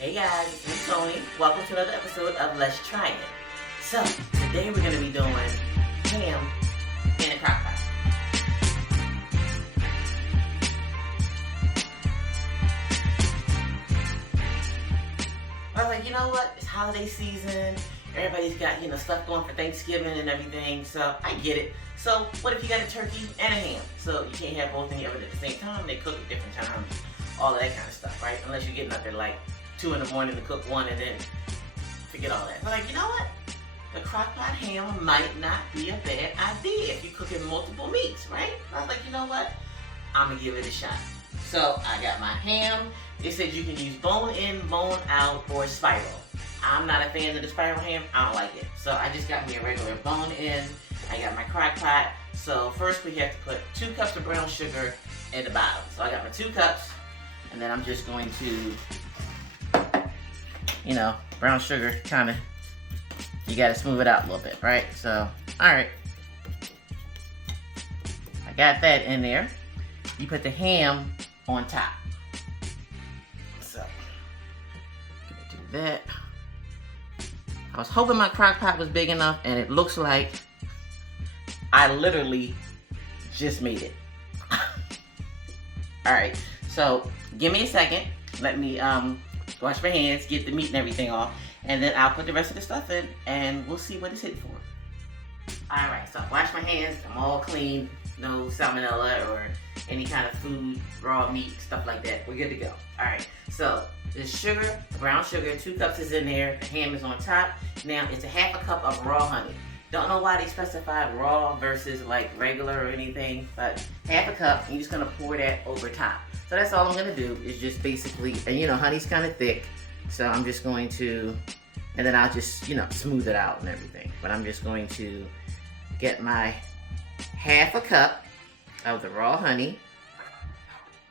Hey guys, it's Tony. Welcome to another episode of Let's Try It. So, today we're going to be doing ham in a crock pot. I was like, you know what? It's holiday season. Everybody's got, stuff going for Thanksgiving and everything. So, I get it. So, what if you got a turkey and a ham? So, you can't have both in the oven at the same time. They cook at different times. All of that kind of stuff, right? Unless you're getting up there like 2 in the morning to cook one and then forget all that. But like, you know what? The crock pot ham might not be a bad idea if you're cooking multiple meats, right? I was like, you know what? I'm gonna give it a shot. So I got my ham. It says you can use bone in, bone out, or spiral. I'm not a fan of the spiral ham. I don't like it. So I just got me a regular bone in. I got my crock pot. So first we have to put 2 cups of brown sugar in the bottom. So I got my 2 cups, and then I'm just going to, brown sugar, kind of, you got to smooth it out a little bit, right? So, all right. I got that in there. You put the ham on top. So, gonna do that. I was hoping my crock pot was big enough, and it looks like I literally just made it. All right, so give me a second. Let me wash my hands, get the meat and everything off, and then I'll put the rest of the stuff in, and we'll see what it's hitting for. All right, so I washed my hands. I'm all clean. No salmonella or any kind of food, raw meat, stuff like that. We're good to go. All right, so the sugar, brown sugar, 2 cups is in there. The ham is on top. Now, it's a half a cup of raw honey. Don't know why they specified raw versus like regular or anything, but half a cup, and you're just gonna pour that over top. So that's all I'm gonna do is just basically, and honey's kind of thick, so I'm just going to, and then I'll just, smooth it out and everything. But I'm just going to get my half a cup of the raw honey,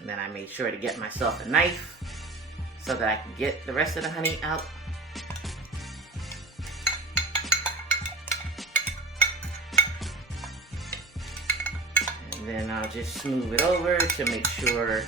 and then I made sure to get myself a knife so that I can get the rest of the honey out. And then I'll just smooth it over to make sure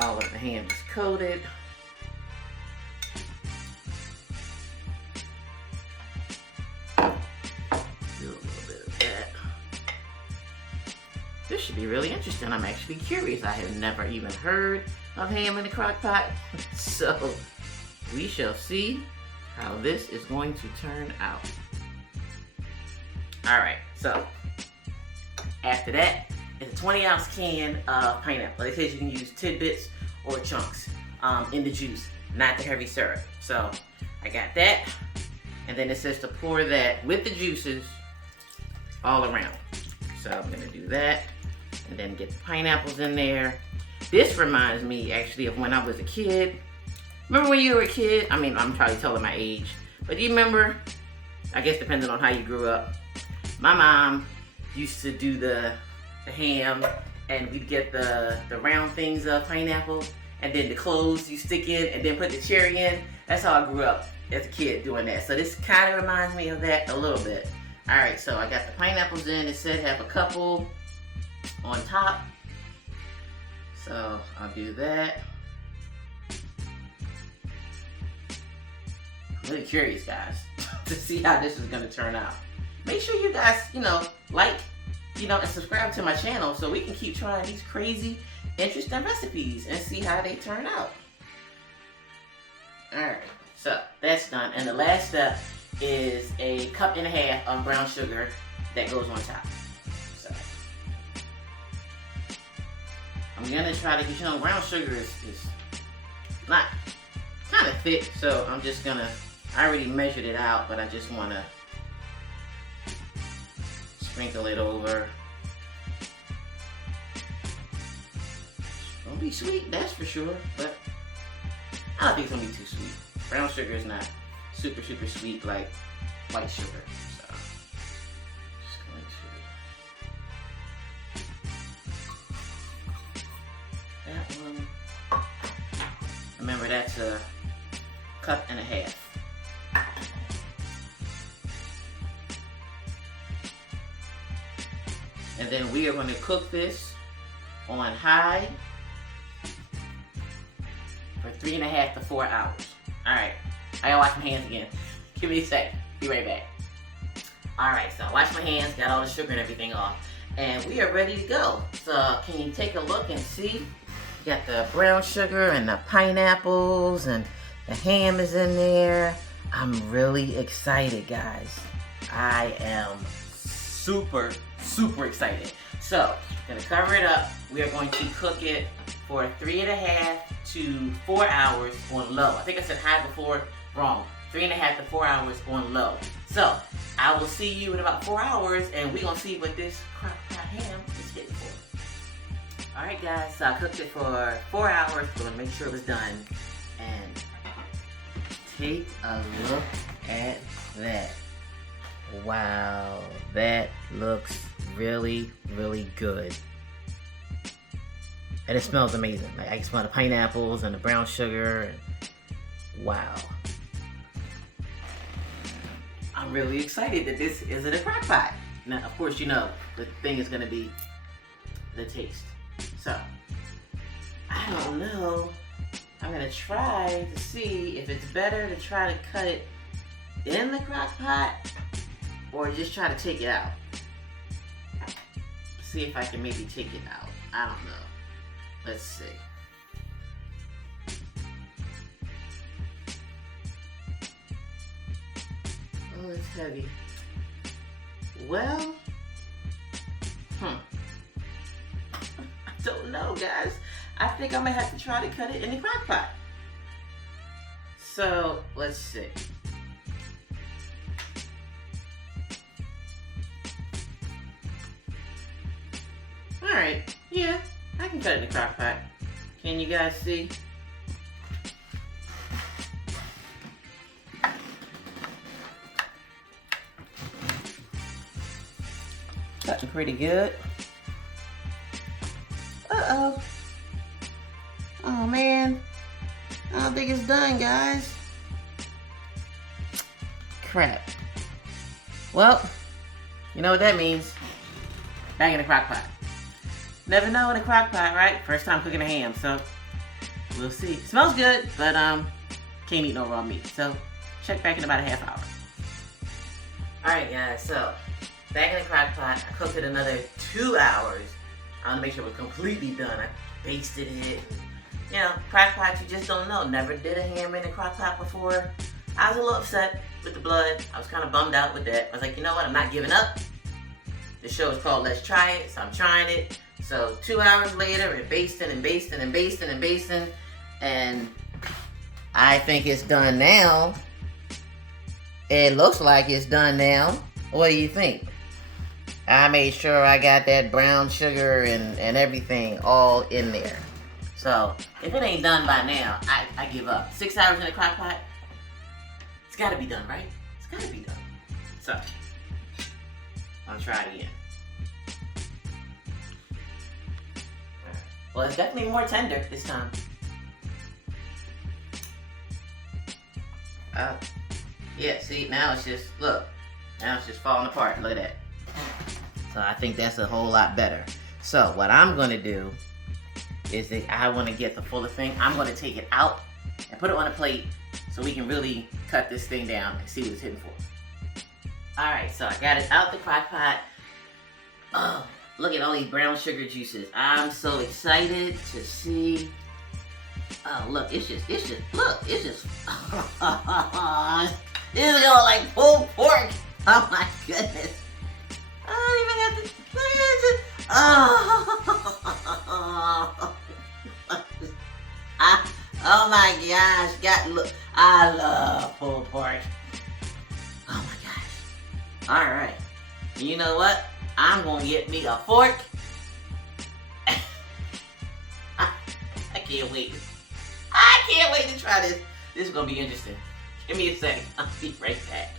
all of the ham is coated. Do a little bit of that. This should be really interesting. I'm actually curious. I have never even heard of ham in the crock pot. So we shall see how this is going to turn out. All right, so after that, it's a 20-ounce can of pineapple. It says you can use tidbits or chunks in the juice, not the heavy syrup. So I got that. And then it says to pour that with the juices all around. So I'm gonna do that. And then get the pineapples in there. This reminds me actually of when I was a kid. Remember when you were a kid? I mean, I'm probably telling my age. But do you remember, I guess depending on how you grew up, my mom used to do the ham, and we'd get the round things of pineapple, and then the cloves you stick in, and then put the cherry in. That's how I grew up as a kid doing that. So this kind of reminds me of that a little bit. All right, so I got the pineapples in. It said have a couple on top. So I'll do that. I'm really curious, guys, to see how this is gonna turn out. Make sure you guys, like, and subscribe to my channel so we can keep trying these crazy, interesting recipes and see how they turn out. Alright, so that's done. And the last step is a 1.5 cups of brown sugar that goes on top. So I'm gonna try to, because brown sugar is not kind of thick, so I'm just gonna, I already measured it out, but I just wanna sprinkle it over. It's gonna be sweet, that's for sure, but I don't think it's gonna be too sweet. Brown sugar is not super sweet like white sugar, so just going to that one. Remember, that's a 1.5 cups. And then we are going to cook this on high for 3.5 to 4 hours. Alright, I gotta wash my hands again. Give me a sec, be right back. Alright, so I washed my hands, got all the sugar and everything off, and we are ready to go. So can you take a look and see? You got the brown sugar and the pineapples and the ham is in there. I'm really excited, guys. I am super excited. So, gonna cover it up. We are going to cook it for 3.5 to 4 hours on low. I think I said high before, wrong. 3.5 to 4 hours on low. So, I will see you in about 4 hours and we're gonna see what this crock pot ham is hitting for. Alright guys, so I cooked it for 4 hours. So I'm gonna make sure it was done. And take a look at that. Wow, that looks really good. And it smells amazing. Like, I can smell the pineapples and the brown sugar. And wow. I'm really excited that this is in a crock pot. Now, of course, you know, the thing is going to be the taste. So, I don't know. I'm going to try to see if it's better to try to cut it in the crock pot or just try to take it out. See if I can maybe take it out. I don't know. Let's see. Oh, it's heavy. Well, I don't know, guys. I think I might have to try to cut it in the crock pot. So, let's see. Alright, yeah, I can cut it in the crock pot. Can you guys see? Cutting pretty good. Uh-oh. Oh man, I don't think it's done, guys. Crap. Well, you know what that means. Back in the crock pot. Never know in a crock pot, right? First time cooking a ham, so we'll see. Smells good, but can't eat no raw meat. So check back in about a half hour. Alright guys, so back in the crock pot, I cooked it another 2 hours. I want to make sure it was completely done. I basted it. You know, crock pot, you just don't know. Never did a ham in a crock pot before. I was a little upset with the blood. I was kind of bummed out with that. I was like, you know what? I'm not giving up. The show is called Let's Try It, so I'm trying it. So 2 hours later, and basting and basting and basting and basting, and I think it's done now. It looks like it's done now. What do you think? I made sure I got that brown sugar and everything all in there. So if it ain't done by now, I give up. 6 hours in the crock pot, it's gotta be done, right? It's gotta be done. So, I'll try it again. Well, it's definitely more tender this time. Yeah, see, now it's just, look. Now it's just falling apart. Look at that. So I think that's a whole lot better. So what I'm going to do is that I want to get the fuller thing. I'm going to take it out and put it on a plate so we can really cut this thing down and see what it's hitting for. Alright, so I got it out the crock pot. Oh, look at all these brown sugar juices. I'm so excited to see. Oh, look, it's just, this is going like pulled pork. Oh my goodness. I don't even have to, oh my gosh, look, I love pulled pork. Oh my gosh. Alright. You know what? I'm gonna get me a fork. I can't wait. I can't wait to try this. This is gonna be interesting. Give me a second. I'll be right back.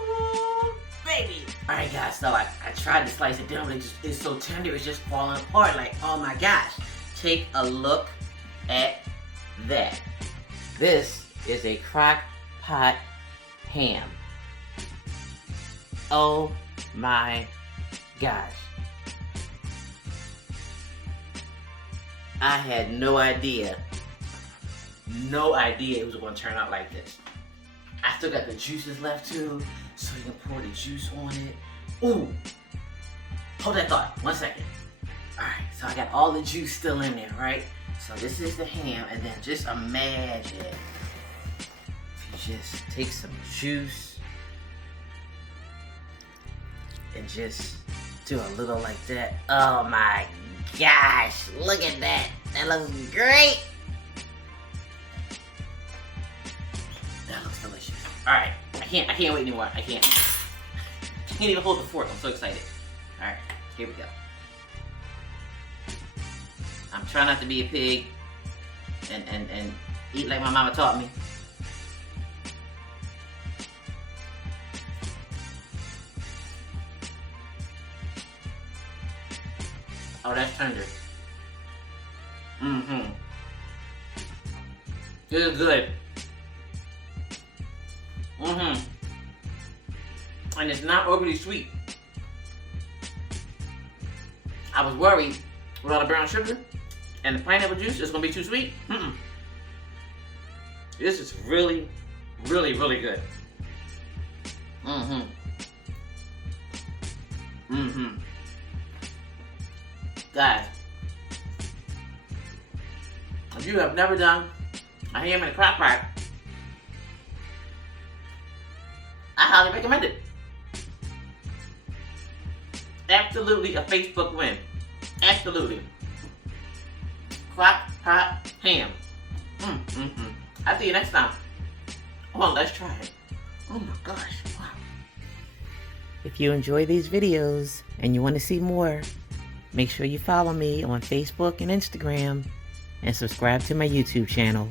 Ooh, baby. Alright guys, so I tried to slice it down, but it's so tender, it's just falling apart. Like, oh my gosh. Take a look at that. This is a crock pot ham. Oh my gosh. I had no idea no idea it was going to turn out like this. I still got the juices left too, so you can pour the juice on it. Ooh, hold that thought, 1 second. All right, so I got all the juice still in there, right? So this is the ham, and then just imagine if you just take some juice and just do a little like that. Oh my gosh, look at that. That looks great. That looks delicious. All right, I can't wait anymore. I can't even hold the fork. I'm so excited. All right, here we go. I'm trying not to be a pig and eat like my mama taught me. Oh, that's tender. Mm-hmm. This is good. Mm-hmm. And it's not overly sweet. I was worried with all the brown sugar and the pineapple juice, it's gonna be too sweet. Mm-mm. This is really, really, really good. Mm-hmm. Mm-hmm. Guys, if you have never done a ham in a crock pot, I highly recommend it. Absolutely a Facebook win. Absolutely. Crock pot ham. I'll see you next time. Oh, let's try it. Oh my gosh. Wow. If you enjoy these videos and you want to see more, make sure you follow me on Facebook and Instagram and subscribe to my YouTube channel.